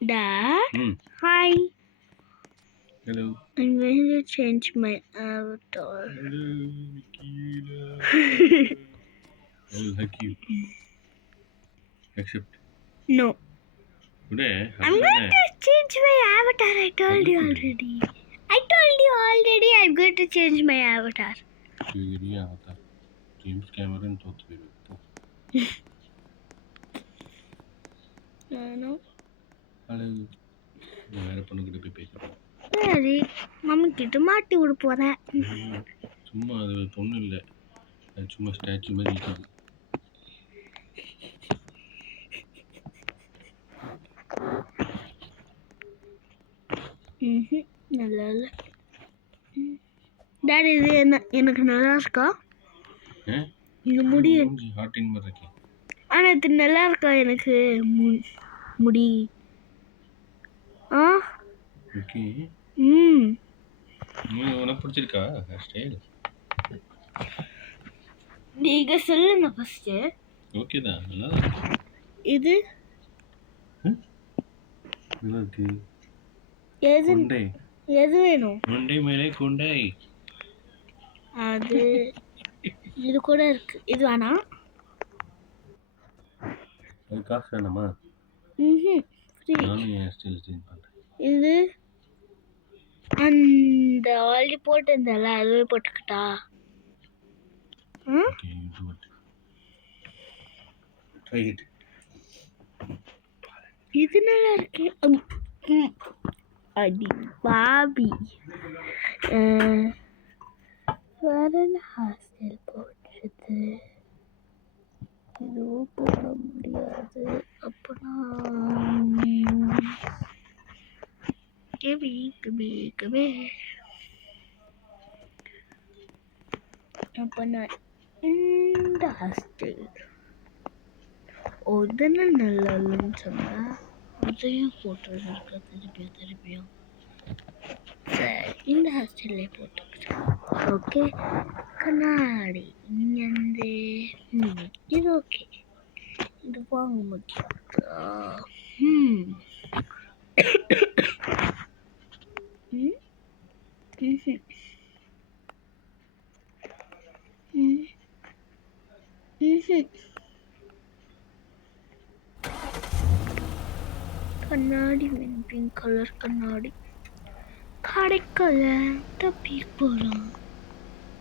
Dad? Hi. Hello. I'm going to change my avatar. Hello, Nikila. I will hug you. Accept. No. Today, I'm going to change my avatar. I told you already. I'm going to change my avatar. Cheery avatar. James Cameron thought we were poor. No. Hello. வேற பொண்ணுகிட்ட போய் பேசுறேன். சரி mummy கிட்ட மாட்டி விட போறேன். சும்மா அது பொண்ணு இல்லை, அது சும்மா ஸ்டாச்சு மாதிரி இருக்குது. நல்லா இல்லை. டாடி இது என்ன எனக்கு நல்லா இருக்கா? இந்த முடி ஹார்டின் மாதிரி இருக்கேன். ஆனால் இது நல்லா இருக்கா எனக்கு முடி? ஆ ஓகே. உனக்கு பிடிச்சிருக்கா ஹேர் ஸ்டைல்? நீங்க சொல்லுங்க ஃபர்ஸ்ட். ஓகே தான், நல்லா தான் இருக்கு. இது நல்லா இருக்கு. எது கொண்டை எது வேணும்? கொண்டை மேலே கொண்டை. அது இது கூட இருக்கு. இது வேணா? அது காசு வேணாமா? ஃப்ரீ. நானும் ஹேர் ஸ்டைல் சேஞ்ச் பண்ணுறேன். இது அந்த ஆல்ரெடி போட்டிருந்தல அதுவே போட்டுக்கிட்டா? Okay, you do it. Try it. இது நல்லா இருக்கு. அடி பாபி. வேற என்ன ஹேர் ஸ்டைல் போட்டுருது? இதுவும் போட முடியாது. அப்பனா கபி கபி கபி. அப்பனா இந்த ஹேர் ஸ்டைல் உடனே நல்லா இல்லைன்னு சொன்னா அதையும் போட்டுருக்க திருப்பியும். சரி, இந்த ஹேர் ஸ்டைலே போட்டுக்கிறேன். ஓகே. கண்ணாடி இங்கே இது ஓகே. இது வாங்க முடியாதா? கண்ணாடி பிங்க் கலர் கண்ணாடி கிடைக்கல. தப்பி போகலாம்.